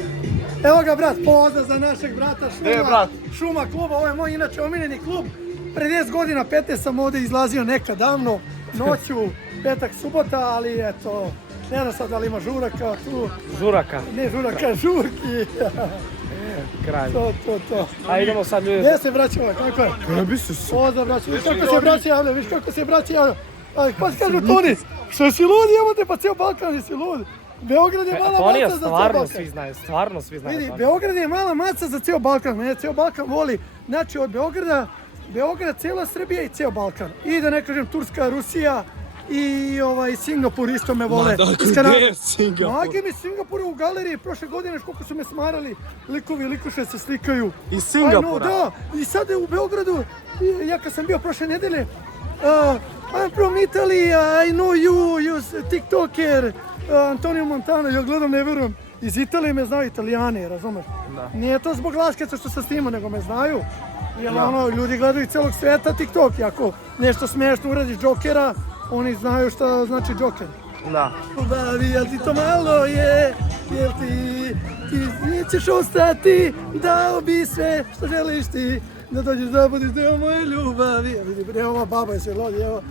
Evo ga, brat, pozdrav za našeg brata Šuma. Gdje je brat? Šuma kluba, ovo je moj inače omiljeni klub. Pre 10 godina, 15 sam ovdje izlazio nekad davno, noću, petak, subota, ali eto, ne znam sad da li ima žuraka tu. Žuraka. Ne žuraka, žurki. Kralj. To. A idemo sad ljudi. Gdje se vraćamo, kako je? Ne bi se Pozdrav, braći, viš kako se braći javlja, viš kako se braći javlja. Pa kažu Toni, što si lud, jebote, pa cijel Balkan si lud. Beograd je mala Tonija maca za cijel stvarno Balkan. svi znaju, stvarno svi znaju. Vidi, Tonija. Beograd je mala maca za cijel Balkan, mene cijel Balkan voli. Znači od Beograd, cijela Srbija i cijel Balkan. I da ne kažem Turska, Rusija i Singapur isto me vole. gdje je Singapur? Mage mi Singapur u galeriji prošle godine, koliko su me smarali, likovi i likoše se slikaju. Iz Singapura? Da, i sad u Beogradu, ja kad sam bio prošle nedelje, I'm from Italy, I know you TikToker, Antonio Montano, ja gledam, ne vjerujem. Iz Italije me znaju Italijani, razumeš? Da. Nije to zbog Laskeca što sam snimao, nego me znaju. Jer ljudi gledaju iz cijelog svijeta TikTok i ako nešto smiješno uradiš Jokera, oni znaju šta znači Joker. Da. Ljubavi, jel ti to malo je, jel ti nećeš ostati, dao bi sve što želiš ti, da dođeš da budiš deo moje ljubavi. A vidi, bre, ova baba je se lodi, evo.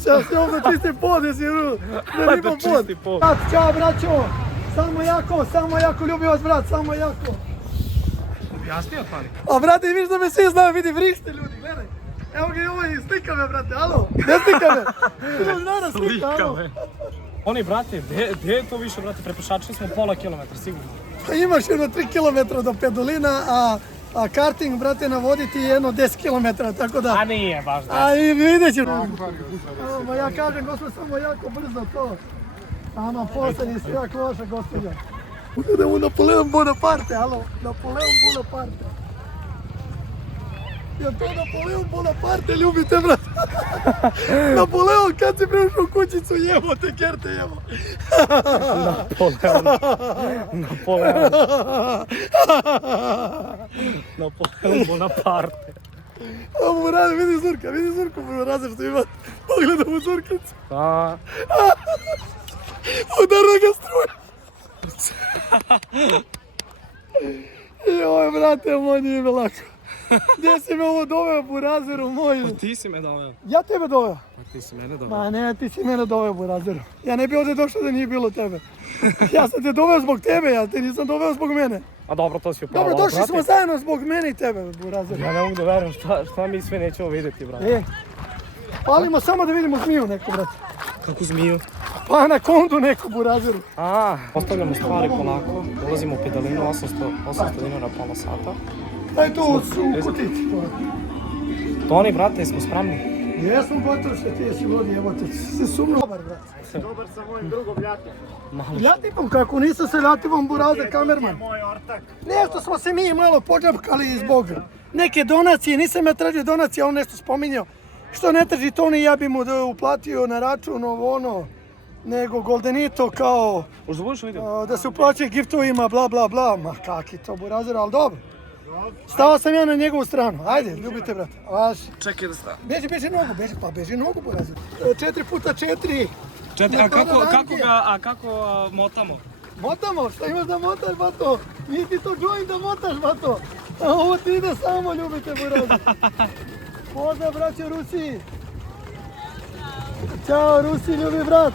Šta se ovdje čisti pod, jesi da nima pod. čisti pod. Ćao, braćo, samo jako, ljubi vas brat, samo jako. Objasnio, Toni? A brate, vidiš da me svi znaju, vidi, vrište ljudi, gledaj. Evo ga i ovo i slika me, brate, alo, ne slika me. Slika, alo. Oni, brate, gdje je to više, brate? Prepošačili smo pola kilometra, sigurno. Pa imaš jedno 3 km do Pedulina, a karting, brate, navoditi jedno 10 km, tako da... A nije baš da. A i vidjet ćemo. Ma ja kažem, gospod, samo jako brzo to. Ama posljednji si jako loša, gospođa. Idemo Napoleon Bonaparte, alo, Napoleon Bonaparte. Je to Napoleon Bonaparte, ljubite, brate? Napoleon, kad si preušao u kućicu, jebo te, kerte jebo. Napoleon Bonaparte. Ovo radi, vidi Zurku, raze što ima. Pogledam u Zurkicu. Da. Udarna ga struja. Joj, brate moj, nije me lako. Gdje si me ovo doveo, burazeru moj? Ti si me doveo. Ja tebe doveo? Pa ti si mene doveo. Ma ne, ti si mene doveo, burazeru. Ja ne bi ovdje došao da nije bilo tebe. Ja sam te doveo zbog tebe, ja te nisam doveo zbog mene. A dobro, to si upravo. Dobro, došli smo zajedno zbog mene i tebe, burazeru. Ja ne mogu da verujem šta mi sve nećemo vidjeti, brate. Palimo samo da vidimo zmiju neku, brate. Kako zmiju? Pa anakondu neku, burazeru. Ostavljamo stvari polako, ulazimo u pedalinu, 800 dinara pola sata. Daj to u kutici. Toni, brate, smo spremni? Jesam gotovo što ti jesi vodi, evo te se sumno. Dobar, brate. Dobar sa mojim drugom Ljativom. Ljatipom kako, nisam se Ljativom burazer kamerman. Moj ortak. Nešto smo se mi malo pođapkali zbog neke donacije, nisam ja tražio donacije, on nešto spominjao. Što ne traži Toni, ja bi mu uplatio na račun ovo nego Goldenito kao da se uplaćuje giftovima, bla bla bla. Ma kaki to burazer, ali dobro. Stao sam ja na njegovu stranu, ajde, ljubite brate. Čekaj da stavim. Beži nogu burazer. 4x4. Kako motamo? Motamo, šta imaš da motaš, bato? Nije ti to joint da motaš, bato. A ovo ti ide samo, ljubite burazer. Pozdrav, braće Rusiji. Ćao, Rusi, ljubi brat.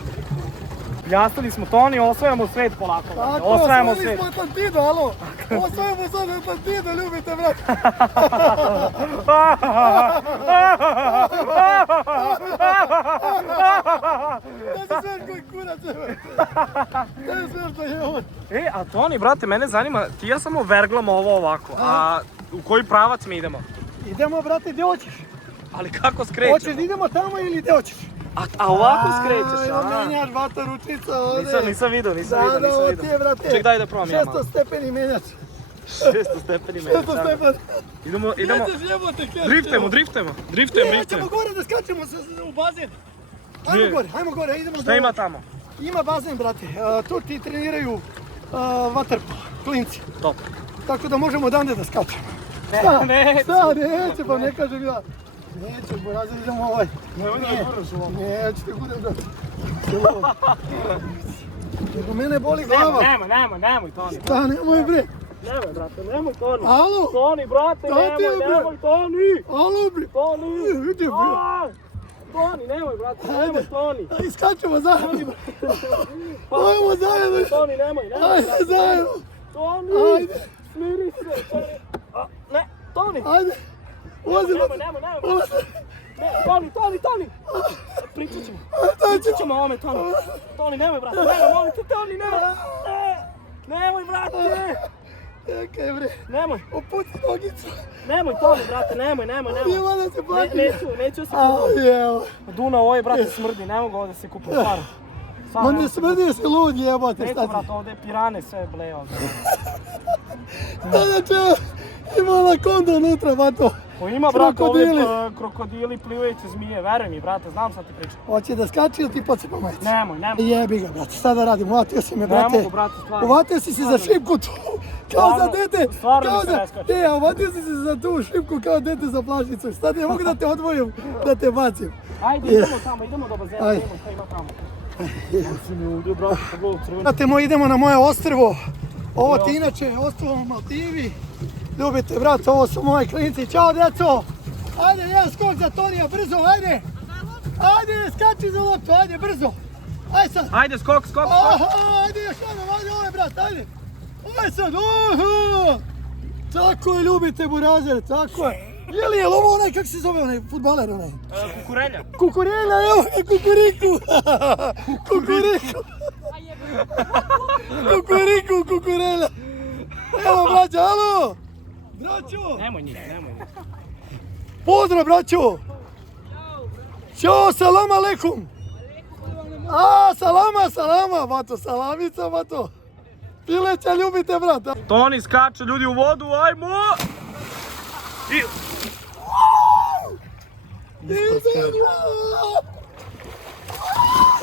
Pljastili smo Toni, osvajamo svet polako. Tako, Osvajamo osvojili svet. smo Atlantidu, alo. Osvojimo sad Atlantidu, ljubite brat. Ja se sve koji kurac, evo. Ja se sve što je ovo. E, a Toni, brate, mene zanima, ti ja samo verglam ovo ovako, a u koji pravac mi idemo? Idemo, brate, gdje hoćeš? Ali kako skrećemo? Hoćeš da idemo tamo ili gdje hoćeš? A ovako skrećeš, Ja a? menjaš, bata, ručnica ovdje. Nisam vidio. Da, ovo ti je, brate. Ček, daj da probam ja malo. 600 stepeni menjač. 600 stepeni menjač. 600 stepeni. Idemo, Nećeš jebote, kjer. driftujemo. Ćemo gore da skačemo u bazen. Ajmo gore, idemo Šta ima tamo? Ima bazen, brate. Tu ti treniraju vaterpolo, klinci. Top. Tako da možemo odande da skačemo. Neće. Neće, pa ne kažem ja. Neće, borazer, idemo ovaj. Neće ti bude, brate. Nego mene boli glava. Nemoj, Toni. Da, nemoj bre. Nemoj, brate, nemoj, Toni. Alo? Toni, brate, nemoj, Toni. Alo bre. Toni. Vidi bre. Toni, nemoj, brate, nemoj, Toni. Ajde, skačemo zajedno. Ajmo zajedno. Toni, nemoj. Ajde, zajedno. Toni, Ajde. smiri se, Toni. Ne, Toni. Ajde. Ulazimo. Nemoj. Ulazimo. Ne, Toni. Pričat ćemo o ovome, Toni. Toni, nemoj, brate, molim te, Toni, nemoj. Nemoj, brate. Čekaj bre. Nemoj. Opusti nogicu. Nemoj, Toni, brate, nemoj. Ima da se plati. Neću se Aj, evo. Duna, ovaj, brate, smrdi, ne mogu ovdje se kupiti stvarno. Ma ne smrdi se lud jebote, Neću, šta ti? brate, ovdje pirane sve bleje ovdje. Znači, ima anakonda unutra, bato. Ima, brate, ovdje Krokodili. krokodili, plivajuće zmije, veruj mi, brate, znam sad ti pričam. Hoće da skači ili ti pocepa majicu? Nemoj. Jebi ga, brate, šta da radim, uvatio si me, Ne brate. mogu, brate, stvarno. Uvatio si se za šipku tu, kao za Stvarno, dete. stvarno Kao mi se za... ne skače. a uvatio si se za tu šipku kao dete za plašnicu. Šta ne mogu da te odvojim, da te bacim. Ajde, idemo tamo, idemo do bazena, Ajde. idemo šta ima tamo. Si mi ovdje, brate, pogledaj crveno. Znate moj, idemo na moje ostrvo. Ovo ti inače ostrvo Maldivi. Ljubite, brat, ovo su moji klinci. Ćao, djeco! Ajde, jedan skok za Tonija, brzo, ajde! Ajde, skači za loptu, ajde, brzo! Ajde sad! Ajde, skok. Aha, ajde, još jednom, ajde, ovaj brat, ajde! Ajde sad, aha! Tako je, ljubite, burazer, tako je. Je li ovo onaj, kako se zove onaj futbaler onaj? Kukurelja. Kukurelja, evo je kukuriku! Kukurelja! Evo, braćo, alo! Braćo! Nemoj njih. Pozdrav, braćo! Ćao, salam aleikum! A, salama, bato, salamica, bato! Pileća, ljubite, brata! Toni skače, ljudi u vodu, ajmo!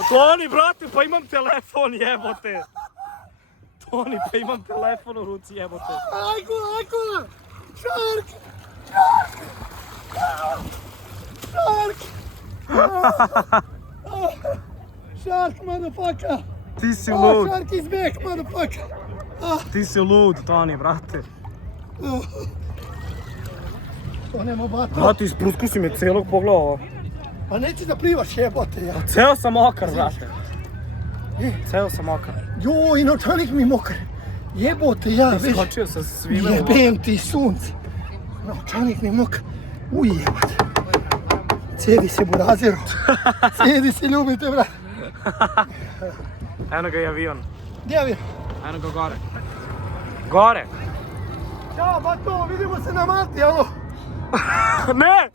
Toni, brate, pa imam telefon, jebote! Toni, pa imam telefon u ruci, jebote! Ajko! Šark! Shark, motherfucker! Ti si Oh, lud, shark is back, motherfucker! ti si lud, Toni, brate. To nema bato. Brate, isprusku si me celog pogledao ovo. Pa neću da plivaš, jebote, ja. Ceo sam mokar, brate. Ceo sam mokar. Joj, novčanik mi mokar. Jebote, ja, već. Skočio sam svime u vodu. Jebem ti sunce. Novčanik mi mokar. Uj, jebote. Cijedi se, burazeru. Cijedi se, ljubite, brat. Eno ga i avion. Gdje avion? Eno ga gore. Gore! Ćao, bato, vidimo se na Malti, alo. Ne!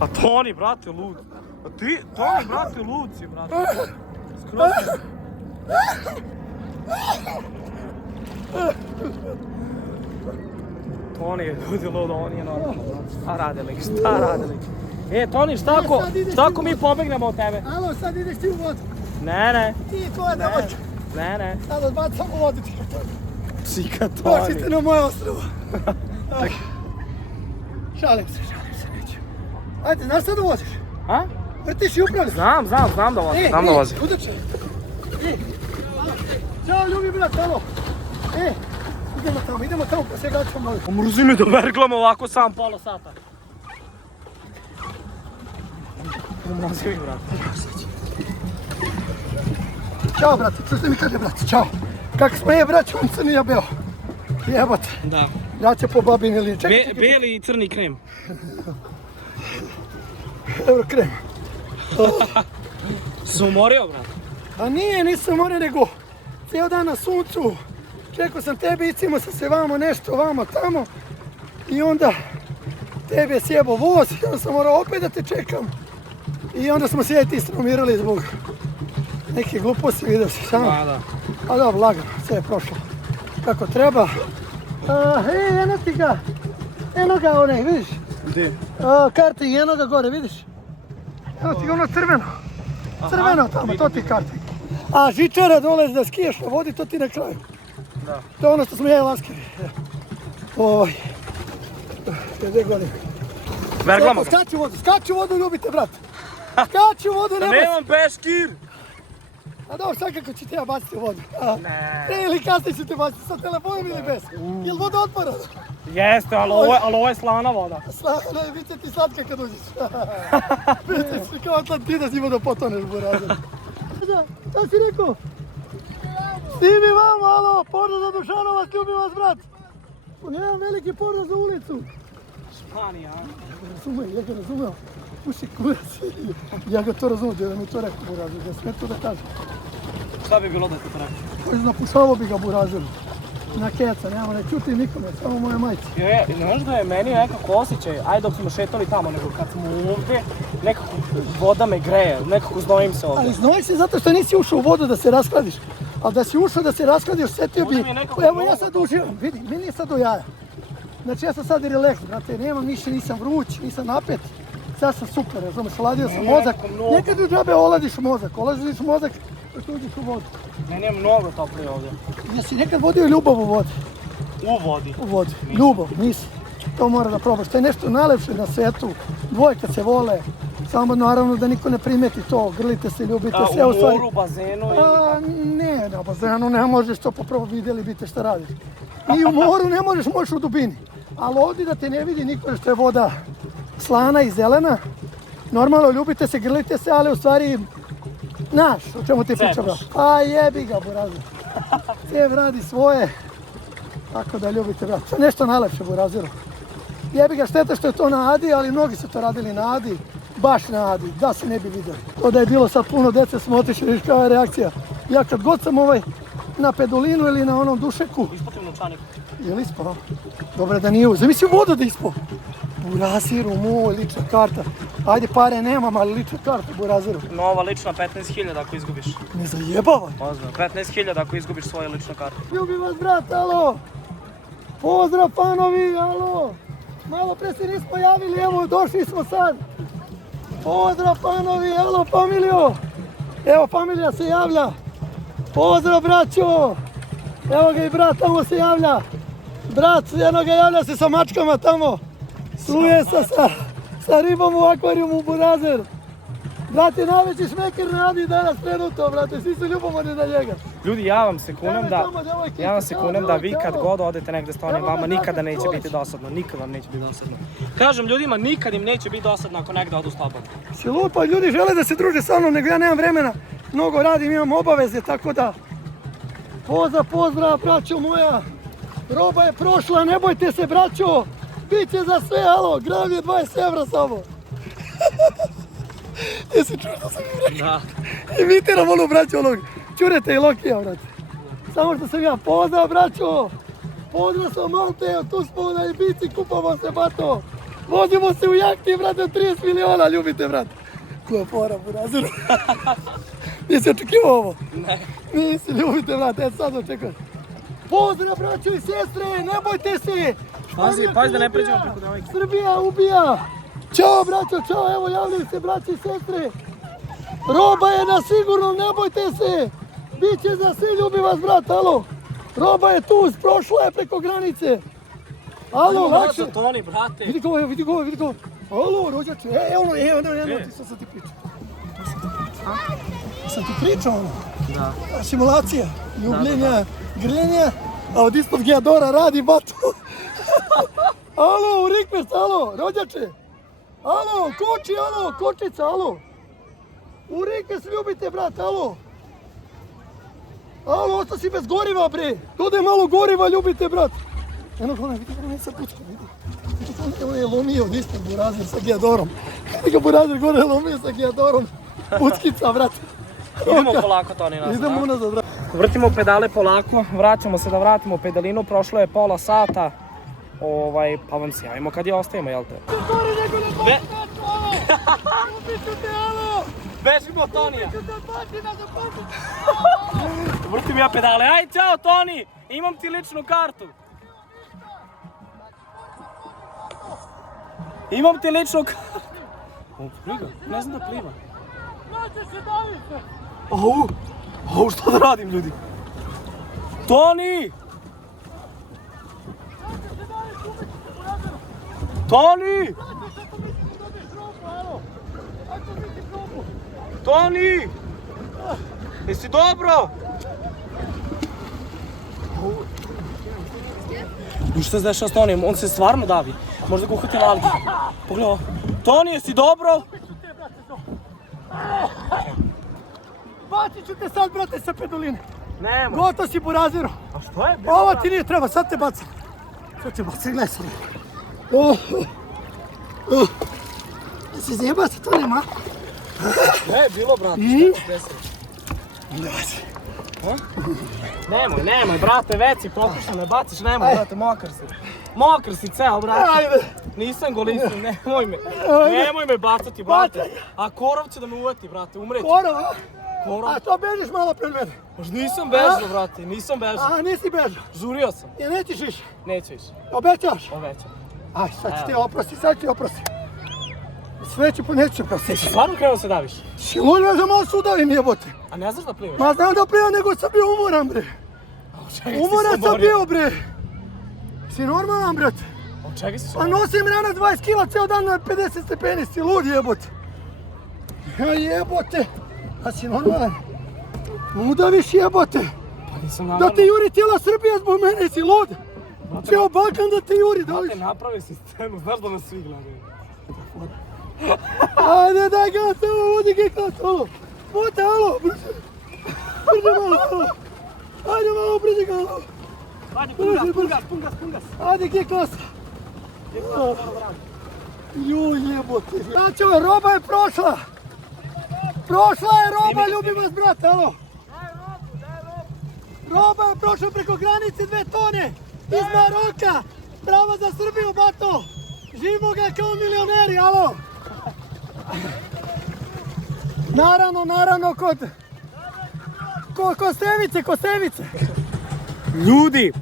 A Toni, brate, lud. A ti, Toni, brate, lud si, brate. Skroz si. Toni je ljudi lud, on je normalno, brate. Šta rade lik, šta rade lik? E, Toni, šta ako mi pobegnemo od tebe? Alo, sad ideš ti u vodu. Ne. Ti, tvoja devojka. Ne. Sad odbacam u vodu ti. Psika Dođite Toni. na moje ostrovo. Šalim se, neću. Ajde, znaš sad da voziš? A? Vrtiš i upravljaš. Znam da vozi, znam da vozi. Udače. Ćao, ljubi brat, alo. Idemo tamo, pa se gačamo. Mrzi me da verglam ovako sam pola sata. Pomozi mi, brate. Ćao, brate, što mi kaže, brate, čao. Kako smo braće, on crni, ja beo. Jebote. Da. Ja će po babini ili čekaj. Bijeli i crni krem. Evo krem. Se umorio, brate? A nije, nisam umorio, nego cijel dan na suncu. Čekao sam tebe, icimo se vamo nešto, vamo tamo. I onda tebe je sjebao voz i onda sam morao opet da te čekam. I onda smo se istromirali zbog neke gluposti, vidio si samo. Da. A dobro, lagano, sve je prošlo kako treba. Hej, eno ga onaj, vidiš? Gdje? Karting, eno ga gore, vidiš? Eno ti ga ono crveno. Crveno tamo, to ti karting. A žičara dole da skiješ na vodi, to ti na kraju. Da. To je ono što smo ja i laskili. Gdje godine? Verglamo ga. Skači u vodu, ljubite, brat. Skači u vodu, nemoj. Nemam peškir! A dobro, sad kako ću te ja baciti u vodu? Ne, ili kasnije ću te baciti sa telefonom ili bez? Jel voda otpora? Jeste, ali ovo je slana voda. Ne, bit će ti slatka kad uđeš. Bit će ti kao Atlantidas ima da potoneš, burazer. Šta si rekao? Snimi vamo, alo, pozdrav za Dušanovac, ljubim vas, brat. Nemam veliki pozdrav za ulicu. Španija, a? Ja ga razumeo. Puši kurac. Ja ga to razumio, da mi to rekao, burazer, da sve to da kažem. Šta bi bilo da ti to rekao? Napušavao bi ga, burazer. Na keca, nema, ne čutim nikome, samo moje majci. Znaš da je meni nekako osjećaj, ajde dok smo šetali tamo, nego kad smo ovdje, nekako voda me greje, nekako znojim se ovdje. Ali znoj se zato što nisi ušao u vodu da se raskladiš. Ali da si ušao da se raskladiš, sjetio bi, evo ja sad uživam, vidi, meni je sad do jaja. Znači ja sam sad relax, brate, nemam ništa, nisam vruć, nisam napet. Sad sam super, razumiješ, oladio sam mozak. Nekad u džabe oladiš mozak, dok uđeš u vodu. Meni je mnogo toplije ovdje. Jesi nekad vodio ljubav u vodi? U vodi? U vodi. Ljubav, nisi. To mora da probaš. To je nešto najlepše na svijetu. Dvoje kad se vole, samo naravno da niko ne primeti to. Grlite se, ljubite se. U moru, bazenu ili Ne, na bazenu ne možeš to popravo vidjeli bite šta radiš. I u moru ne možeš u dubini. Ali ovdje da te ne vidi niko što je voda slana i zelena. Normalno ljubite se, grlite se, ali u stvari znaš o čemu ti pričam. A jebi ga, burazer. Cev radi svoje. Tako da ljubite, brat. To je nešto najlepše, burazeru. Jebi ga, šteta što je to na Adi, ali mnogi su to radili na Adi. Baš na Adi, da se ne bi vidjeli. To da je bilo sad puno dece, smo otišli, viš kao je reakcija. Ja kad god sam na pedulinu ili na onom dušeku. Ispotim novčanik. Je li ispao? Dobro da nije uzem. Mislim vodu da ispao. Burazeru, moj, lična karta. Ajde, pare nemam, ali lična karta, burazeru. Nova lična 15.000 ako izgubiš. Ne zajebavaj. Pozdrav, 15.000 ako izgubiš svoju ličnu kartu. Ljubim vas, brat, alo. Pozdrav, fanovi, alo. Malo pre se nismo javili, evo, došli smo sad. Pozdrav, fanovi, alo, familijo. Evo, familija se javlja. Pozdrav, braćo. Evo ga i brat, tamo se javlja. Brat, jedno ga javlja se sa mačkama tamo. Sluje se sa ribom u akvarijumu, burazer. Brate, najveći šmeker radi danas trenuto, brate, svi su ljubomorni na njega. Ljudi, ja vam se kunem da vi kad god odete negdje stvarno vama nikada neće biti dosadno, nikad vam neće biti dosadno. Kažem ljudima, nikad im neće biti dosadno ako negdje odu s tobom. Si lupa, ljudi žele da se druže sa mnom, nego ja nemam vremena, mnogo radim, imam obaveze, tako da... Pozdrav, braćo moja, roba je prošla, ne bojte se, braćo, bit će za sve, alo, grav je 20 evra samo. Jesi čuo što sam im rekao? Da. Imitiram ono, braćo, onog Čureta i Lokija, brate. Samo što sam ja, pozdrav, braćo, pozdrav sam Malte, tu smo na Ibici, kupamo se, bato. Vozimo se u jahti, brate, 30 miliona, ljubite, brate. Koja fora, burazeru. Nisi očekivao ovo? Ne. Nisi, ljubite, brate, eto sad očekujem. Pozdrav, braćo i sestre, ne bojte se! Pazi da ne pređemo preko devojke. Srbija ubija! Ćao, braćo, čao, evo javljaju se, braći i sestre. Roba je na sigurnom, ne bojte se! Biće za sve, ljubi vas, brat, alo! Roba je tu, prošla je preko granice. Alo, lakše! Toni, brate. Vidi go. Alo, rođače, ono, ti sam ti pričao. Sam ti pričao ono? Da. Simulacija, ljubljenja, grljenja, a od ispod Geodora radi batu. Alo, u Rikmest, alo, rođače. Alo, koči, alo, kočica, alo. U reke se ljubite, brate, alo? Alo, ostao si bez goriva, bre. Dodaj malo goriva, ljubite, brate. Eno, gledaj, vidi ga, ne sa pučkom, vidi. Evo je lomio, isto burazer sa gijadorom. Vidi ga burazer gore lomio sa gijadorom. Puckica, brate. Idemo polako, Toni, nazad. Idemo unazad, brate. Vrtimo pedale polako, vraćamo se da vratimo pedalinu, prošlo je pola sata. Pa vam se javimo kad je ostavimo, jel te? Gore nego na baš, alo! Ubiću te, alo! Bežimo, Tonija! Ubiću te, batina za pamet! Vrtim ja pedale, aj, čao, Toni! Imam ti ličnu kartu! Imam ti ličnu kartu! Pliva, ne znam da pliva. Nađe se, davi se! Au, šta da radim, ljudi? Toni! Toni! Toni! Jesi dobro? Šta se dešava s Tonijem? On se stvarno davi. Možda ga uhvatila Algi. Pogledaj ovo. Toni, jesi dobro? Bacit ću te sad, brate, sa pedaline. Nemoj. Gotovo si buraziru. A što je? Ovo ti nije treba, sad te bacam. Sad te bacam, gledaj sad. Si zjeba se, to nema? Ne, bilo, brate. I? Nemoj, brate, već si pokušao me baciš, nemoj, brate, mokar si. Mokar si ceo, brate. Ajde. Nisam golistan, nemoj me bacati, brate. A korov će da me uvati, brate, umreći. Korov, a? Korov. A to bežiš malo pred mene. Možda nisam bežao, brate, nisam bežao. A, nisi bežao. Žurio sam. Ja nećeš više. Neću više. Obećaš? Obećam. Aj, sad ću ti oprosti, sad ću ti oprosti. Sve ću, neću oprosti. Stvarno krenuo se daviš? Si lulja za malo sudavim jebote. A ne znaš da plivaš? Ma znam da plivam, nego sam bio umoran, bre. Umoran sam bio, bre. Si normalan, brate? Od čega si se Pa nosim rana 20 kila, ceo dan na 50 stepeni, si lud jebote. Ja jebote. A si normalan? Udaviš jebote. Pa nisam Da namerno. te juri cijela Srbija zbog mene, si lud. Cijel Balkan da te juri, da li? Brate, napravi si scenu, znaš da nas svi gledaju. Ajde, daj gas, evo, vodi gas, alo. Bote, alo, brže. Brže malo, alo. Ajde malo, brže ga, alo. Ajde, pun gas. Ajde, gas. Juj, jebote. Znači, roba je prošla. Prošla je roba, ljubim vas, brate, alo. Roba je prošla preko granice 2 tone. Iz Maroka. Pravo za Srbiju, bato. Živimo ga kao milioneri, alo. Naravno, Kostevice. Ljudi,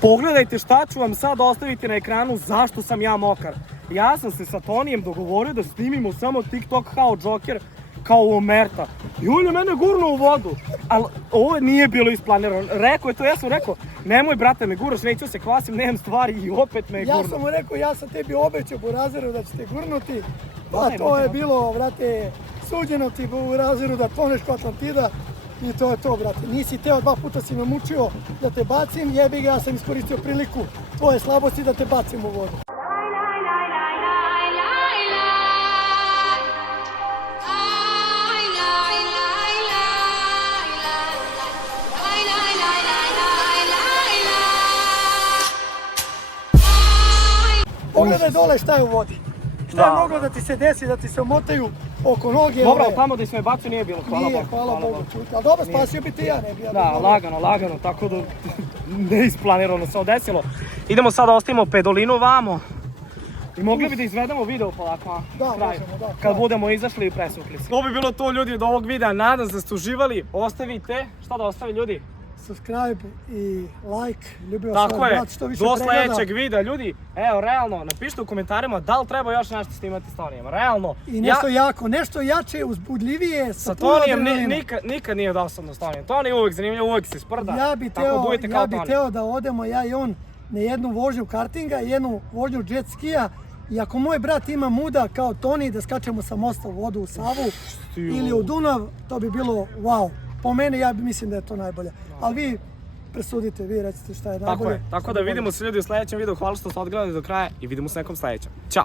pogledajte šta ću vam sad ostaviti na ekranu zašto sam ja mokar. Ja sam se sa Tonijem dogovorio da snimimo samo TikTok kao Joker, kao Omerta. I on je mene gurnuo u vodu. Ali ovo nije bilo isplanirano. Rekao je to, ja sam rekao, nemoj brate me guraš, neću se kvasim, nemam stvari i opet me je gurnuo. Ja sam mu rekao, ja sam tebi obećao burazeru da će te gurnuti. Pa to je bilo, brate, suđeno ti burazeru da toneš ko Atlantida. I to je to, brate. Nisi teo, 2 puta si me mučio da te bacim, jebi ga, ja sam iskoristio priliku tvoje slabosti da te bacim u vodu. Pogledaj dole šta je u vodi. Šta je moglo da ti se desi, da ti se omotaju oko noge? Dobro, tamo gdje sam je bacio nije bilo, hvala Bogu. Nije, hvala Bogu. Ali dobro, spasio bi ti ja, ne bi ja. Da, lagano, tako da neisplanirano se desilo. Idemo sad da ostavimo pedolinu vamo. I mogli bi da izvedemo video polako, a? Da, kraju, možemo, da. kad budemo izašli i presvukli se. To bi bilo to, ljudi, od ovog videa. Nadam se da ste uživali. Ostavite, šta da ostavi, ljudi? Subscribe i like, ljubio Tako svoj je, brat, što više do pregleda. sledećeg videa, ljudi. Evo, realno, napišite u komentarima da li treba još nešto snimati s Tonijem. Realno. I nešto jako, nešto jače, uzbudljivije, sa Sa puno Tonijem adrenalina. nikad nije dosadno s Tonijem. Toni je uvijek zanimljiv, uvijek se sprda. Ja bi teo da odemo ja i on na jednu vožnju kartinga i jednu vožnju jet skija. I ako moj brat ima muda kao Toni da skačemo sa mosta u vodu u Savu ili u Dunav, to bi bilo wow. Po meni ja mislim da je to najbolje. Ali vi presudite, vi recite šta je najbolje. Tako da vidimo se, ljudi, u sledećem videu. Hvala što ste odgledali do kraja i vidimo se nekom sledećem. Ćao!